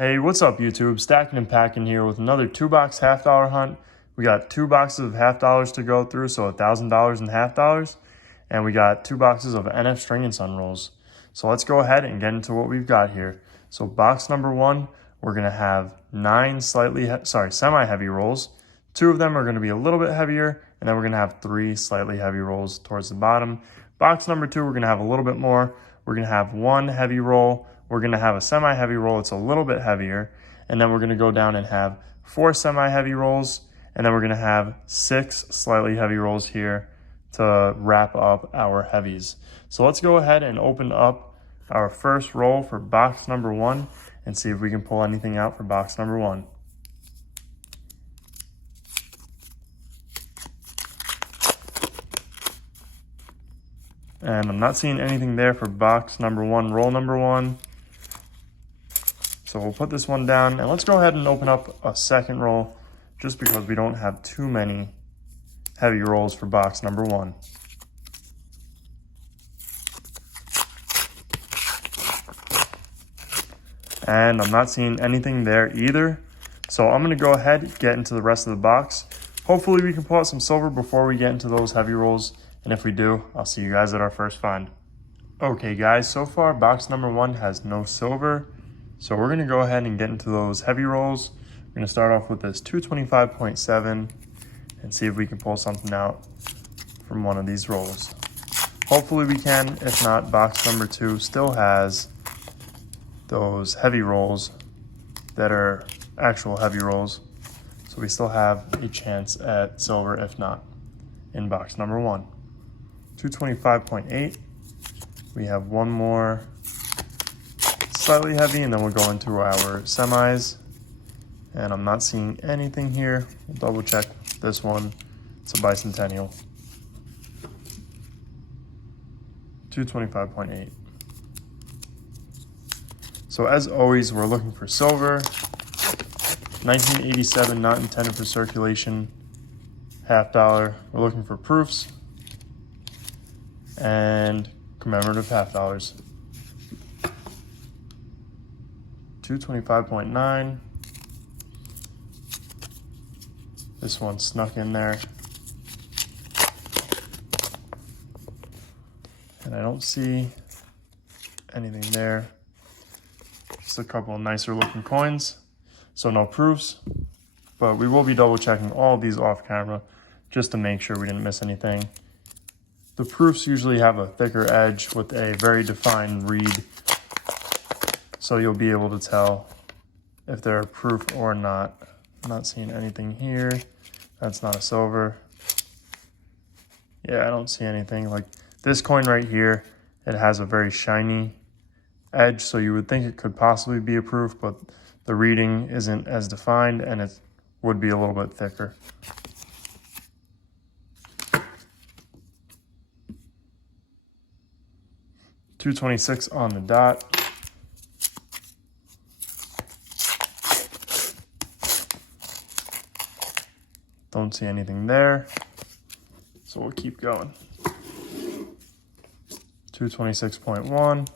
Hey, what's up YouTube? Stacking and Packing here with another 2-box half-dollar hunt. We got 2 boxes of half-dollars to go through, so $1,000 in half-dollars. And we got 2 boxes of NF String and Sun rolls. So let's go ahead and get into what we've got here. So box number 1, we're gonna have 9 semi-heavy rolls. 2 of them are gonna be a little bit heavier, and then we're gonna have 3 slightly heavy rolls towards the bottom. Box number 2, we're gonna have a little bit more. We're gonna have 1 heavy roll. We're gonna have a semi-heavy roll, it's a little bit heavier, and then we're gonna go down and have 4 semi-heavy rolls, and then we're gonna have 6 slightly heavy rolls here to wrap up our heavies. So let's go ahead and open up our first roll for box number 1 and see if we can pull anything out for box number 1. And I'm not seeing anything there for box number 1, roll number 1. So we'll put this one down, and let's go ahead and open up a second roll just because we don't have too many heavy rolls for box number 1. And I'm not seeing anything there either. So I'm gonna go ahead and get into the rest of the box. Hopefully we can pull out some silver before we get into those heavy rolls. And if we do, I'll see you guys at our first find. Okay guys, so far box number 1 has no silver. So we're gonna go ahead and get into those heavy rolls. We're gonna start off with this 225.7 and see if we can pull something out from one of these rolls. Hopefully we can. If not, box number 2 still has those heavy rolls that are actual heavy rolls. So we still have a chance at silver, if not, in box number 1. 225.8. We have one more slightly heavy, and then we'll go into our semis. And I'm not seeing anything here. We'll double check this one. It's a bicentennial. 225.8. So as always, we're looking for silver. 1987, not intended for circulation. $50. We're looking for proofs and commemorative $50. 225.9. This one snuck in there. And I don't see anything there. Just a couple of nicer looking coins. So no proofs, but we will be double checking all of these off camera just to make sure we didn't miss anything. The proofs usually have a thicker edge with a very defined read, so you'll be able to tell if they're a proof or not. I'm not seeing anything here. That's not a silver. Yeah, I don't see anything. Like this coin right here, it has a very shiny edge, so you would think it could possibly be a proof, but the reading isn't as defined and it would be a little bit thicker. $226 on the dot. Don't see anything there, so we'll keep going. 226.1.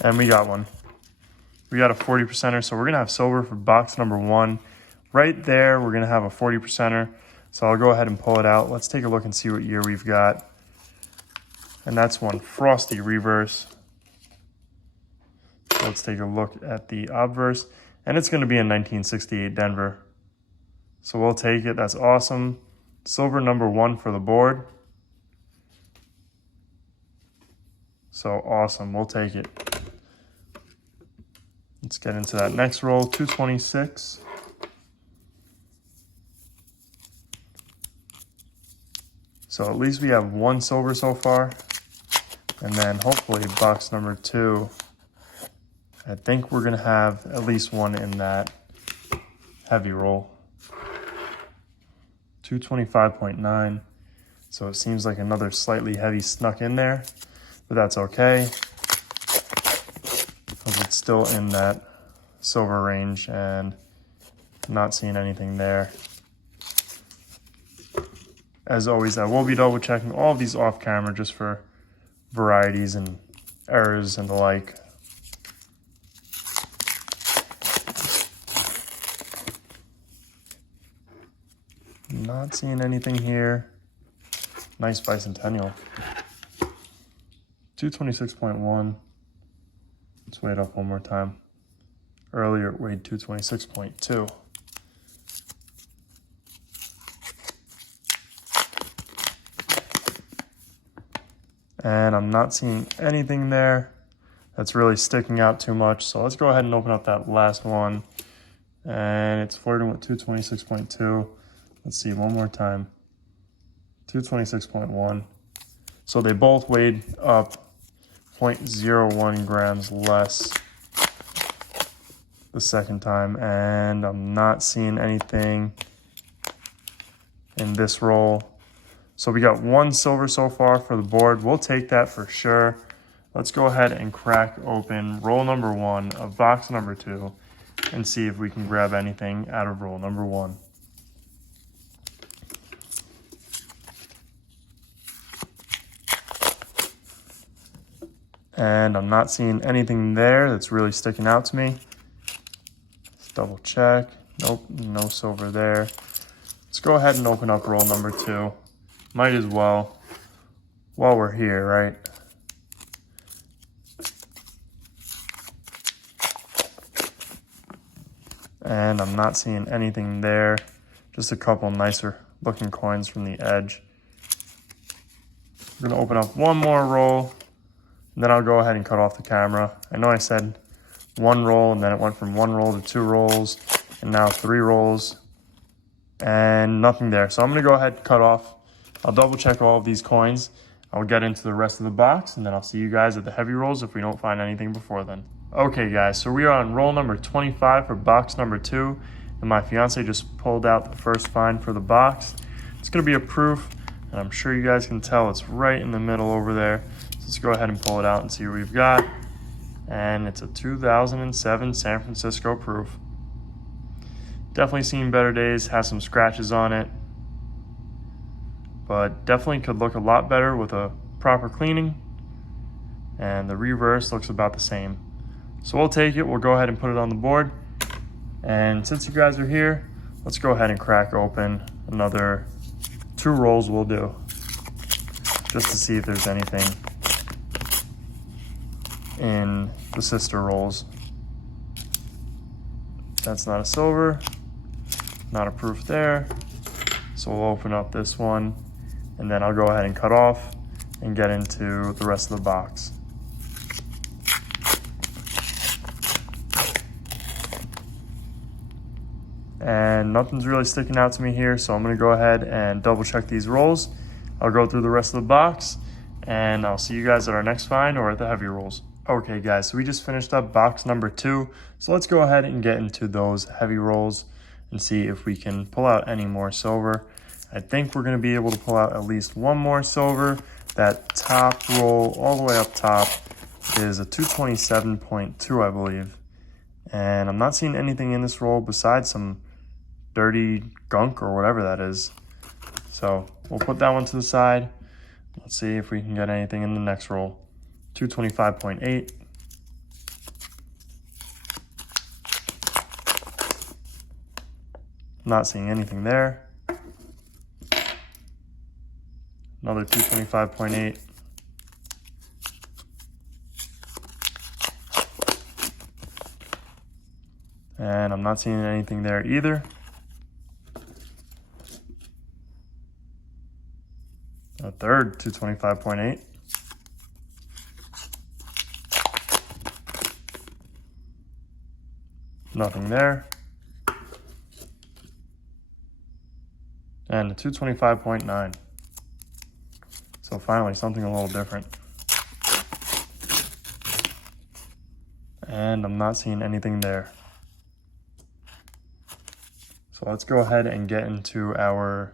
And we got one. We got a 40%er, so we're gonna have silver for box number 1. Right there, we're gonna have a 40%er. So I'll go ahead and pull it out. Let's take a look and see what year we've got. And that's one Frosty reverse. So let's take a look at the obverse. And it's gonna be in 1968 Denver. So we'll take it, that's awesome. Silver number 1 for the board. So awesome, we'll take it. Let's get into that next roll, 226. So at least we have 1 silver so far. And then hopefully box number 2, I think we're gonna have at least 1 in that heavy roll. 225.9. So it seems like another slightly heavy snuck in there, but that's okay. Because it's still in that silver range and not seeing anything there. As always, I will be double checking all of these off camera just for varieties and errors and the like. Not seeing anything here. Nice bicentennial. 226.1. Let's weigh it up one more time. Earlier it weighed 226.2. And I'm not seeing anything there that's really sticking out too much. So let's go ahead and open up that last one. And it's flirting with 226.2. Let's see one more time. 226.1. So they both weighed up 0.01 grams less the second time. And I'm not seeing anything in this roll. So we got one silver so far for the board. We'll take that for sure. Let's go ahead and crack open roll number 1 of box number 2 and see if we can grab anything out of roll number 1. And I'm not seeing anything there that's really sticking out to me. Let's double check. Nope, no silver there. Let's go ahead and open up roll number 2. Might as well while we're here, right? And I'm not seeing anything there. Just a couple nicer looking coins from the edge. We're gonna open up one more roll, and then I'll go ahead and cut off the camera. I know I said one roll, and then it went from one roll to 2 rolls, and now 3 rolls, and nothing there. So I'm gonna go ahead and cut off. I'll double check all of these coins. I'll get into the rest of the box, and then I'll see you guys at the heavy rolls if we don't find anything before then. Okay guys, so we are on roll number 25 for box number 2, and my fiance just pulled out the first find for the box. It's gonna be a proof, and I'm sure you guys can tell it's right in the middle over there. So let's go ahead and pull it out and see what we've got. And it's a 2007 San Francisco proof. Definitely seen better days, has some scratches on it, but definitely could look a lot better with a proper cleaning. And the reverse looks about the same. So we'll take it, we'll go ahead and put it on the board. And since you guys are here, let's go ahead and crack open another 2 rolls will do, just to see if there's anything in the sister rolls. That's not a silver, not a proof there. So we'll open up this one, and then I'll go ahead and cut off and get into the rest of the box. And nothing's really sticking out to me here, so I'm gonna go ahead and double check these rolls. I'll go through the rest of the box, and I'll see you guys at our next find or at the heavy rolls. Okay guys, so we just finished up box number 2, so let's go ahead and get into those heavy rolls and see if we can pull out any more silver. I think we're gonna be able to pull out at least one more silver. That top roll all the way up top is a 227.2, I believe. And I'm not seeing anything in this roll besides some dirty gunk or whatever that is. So we'll put that one to the side. Let's see if we can get anything in the next roll. 225.8. Not seeing anything there. Another 225.8. And I'm not seeing anything there either. A third 225.8. Nothing there. And a 225.9. So finally something a little different. And I'm not seeing anything there. So let's go ahead and get into our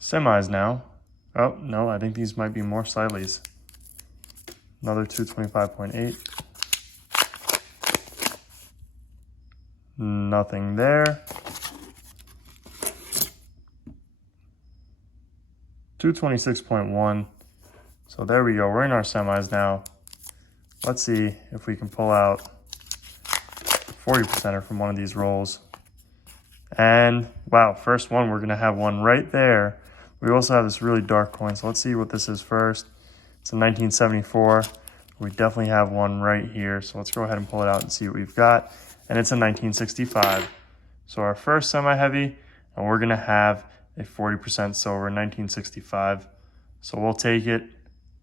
semis now. Oh, no, I think these might be more Slileys. Another 225.8. Nothing there. 226.1. So there we go. We're in our semis now. Let's see if we can pull out 40%er from one of these rolls. And wow, first one, we're gonna have one right there. We also have this really dark coin, so let's see what this is first. It's a 1974. We definitely have one right here, so let's go ahead and pull it out and see what we've got. And it's a 1965. So our first semi-heavy, and we're gonna have a 40% silver 1965. So we'll take it,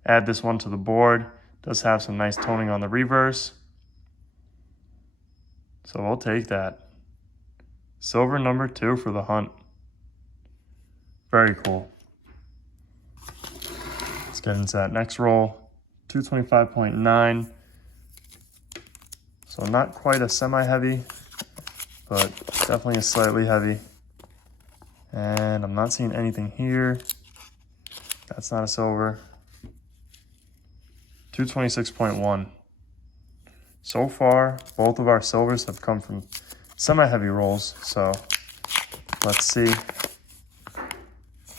add this one to the board. Does have some nice toning on the reverse. So we'll take that. Silver number 2 for the hunt. Very cool. Let's get into that next roll. 225.9. So not quite a semi-heavy, but definitely a slightly heavy. And I'm not seeing anything here. That's not a silver. 226.1. So far, both of our silvers have come from semi-heavy rolls, so let's see.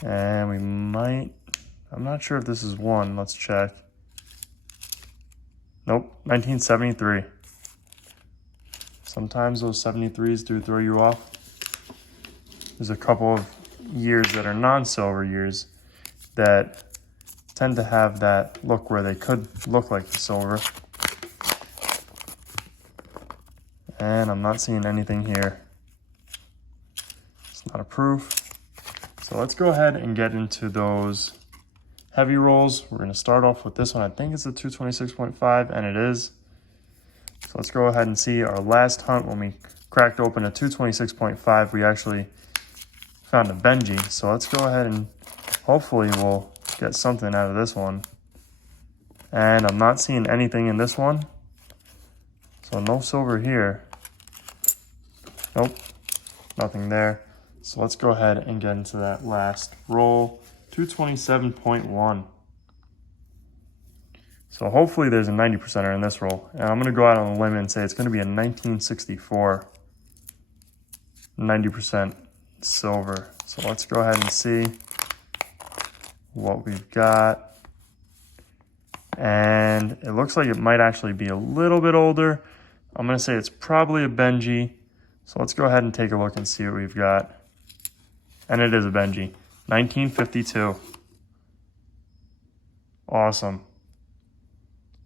And we might, I'm not sure if this is one, let's check. Nope, 1973. Sometimes those 73s do throw you off. There's a couple of years that are non-silver years that tend to have that look where they could look like the silver. And I'm not seeing anything here. It's not a proof. So let's go ahead and get into those heavy rolls. We're gonna start off with this one. I think it's a 226.5, and it is. So let's go ahead and see our last hunt. When we cracked open a 226.5, we actually found a Benji. So let's go ahead and hopefully we'll get something out of this one. And I'm not seeing anything in this one. So no silver here. Nope, nothing there. So let's go ahead and get into that last roll. 227.1. So hopefully there's a 90%er in this roll. And I'm gonna go out on a limb and say it's gonna be a 1964. 90% silver. So let's go ahead and see what we've got. And it looks like it might actually be a little bit older. I'm gonna say it's probably a Benji. So let's go ahead and take a look and see what we've got. And it is a Benji, 1952. Awesome.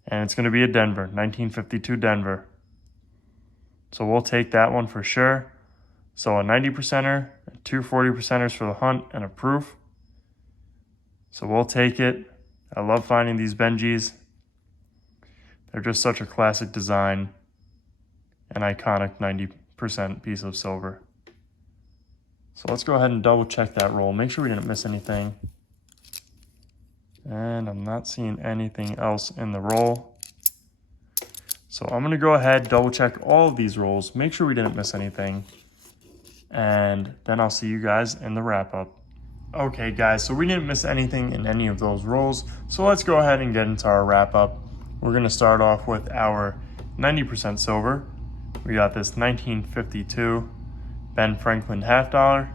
And it's gonna be a Denver, 1952 Denver. So we'll take that one for sure. So a 90%er, 2 40%ers for the hunt, and a proof. So we'll take it. I love finding these Benjis. They're just such a classic design. An iconic 90% piece of silver. So let's go ahead and double check that roll. Make sure we didn't miss anything. And I'm not seeing anything else in the roll. So I'm gonna go ahead, double check all of these rolls, make sure we didn't miss anything. And then I'll see you guys in the wrap up. Okay guys, so we didn't miss anything in any of those rolls. So let's go ahead and get into our wrap up. We're gonna start off with our 90% silver. We got this 1952 Ben Franklin half dollar.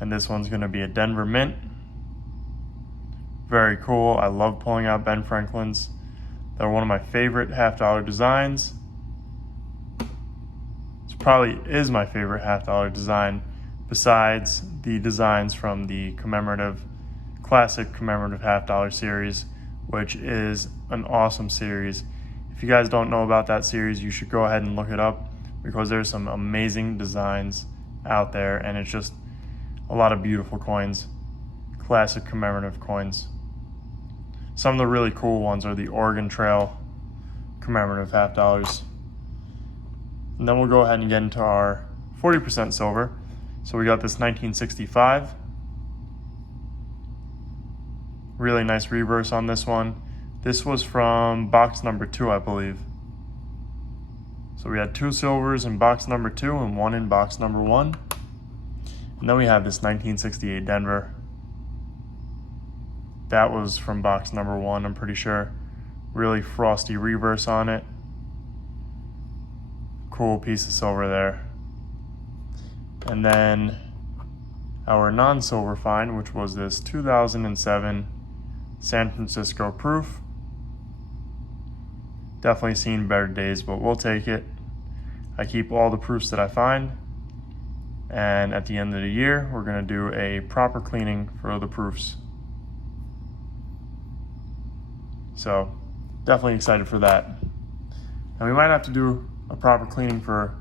And this one's gonna be a Denver Mint. Very cool. I love pulling out Ben Franklins. They're one of my favorite half dollar designs. This probably is my favorite half dollar design besides the designs from the classic commemorative half dollar series, which is an awesome series. If you guys don't know about that series, you should go ahead and look it up because there's some amazing designs out there and it's just a lot of beautiful coins, classic commemorative coins. Some of the really cool ones are the Oregon Trail commemorative half dollars. And then we'll go ahead and get into our 40% silver. So we got this 1965. Really nice reverse on this one. This was from box number 2, I believe. So we had 2 silvers in box number 2 and 1 in box number 1. And then we have this 1968 Denver. That was from box number 1, I'm pretty sure. Really frosty reverse on it. Cool piece of silver there. And then our non-silver find, which was this 2007 San Francisco Proof. Definitely seen better days, but we'll take it. I keep all the proofs that I find, and at the end of the year, we're going to do a proper cleaning for the proofs. So definitely excited for that. And we might have to do a proper cleaning for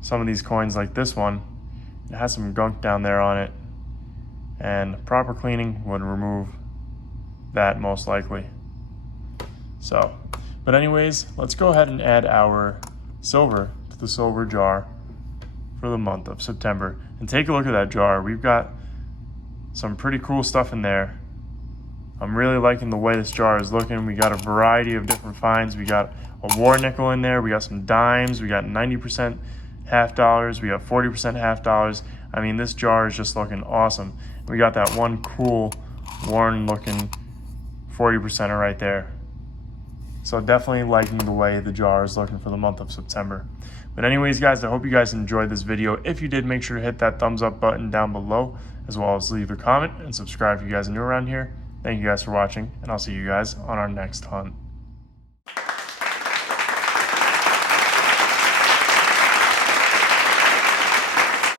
some of these coins like this one. It has some gunk down there on it, and proper cleaning would remove that most likely. So, but anyways, let's go ahead and add our silver to the silver jar for the month of September. And take a look at that jar. We've got some pretty cool stuff in there. I'm really liking the way this jar is looking. We got a variety of different finds. We got a war nickel in there. We got some dimes. We got 90% half dollars. We got 40% half dollars. I mean, this jar is just looking awesome. We got that one cool worn looking 40%er right there. So definitely liking the way the jar is looking for the month of September. But anyways, guys, I hope you guys enjoyed this video. If you did, make sure to hit that thumbs up button down below, as well as leave a comment and subscribe if you guys are new around here. Thank you guys for watching, and I'll see you guys on our next hunt.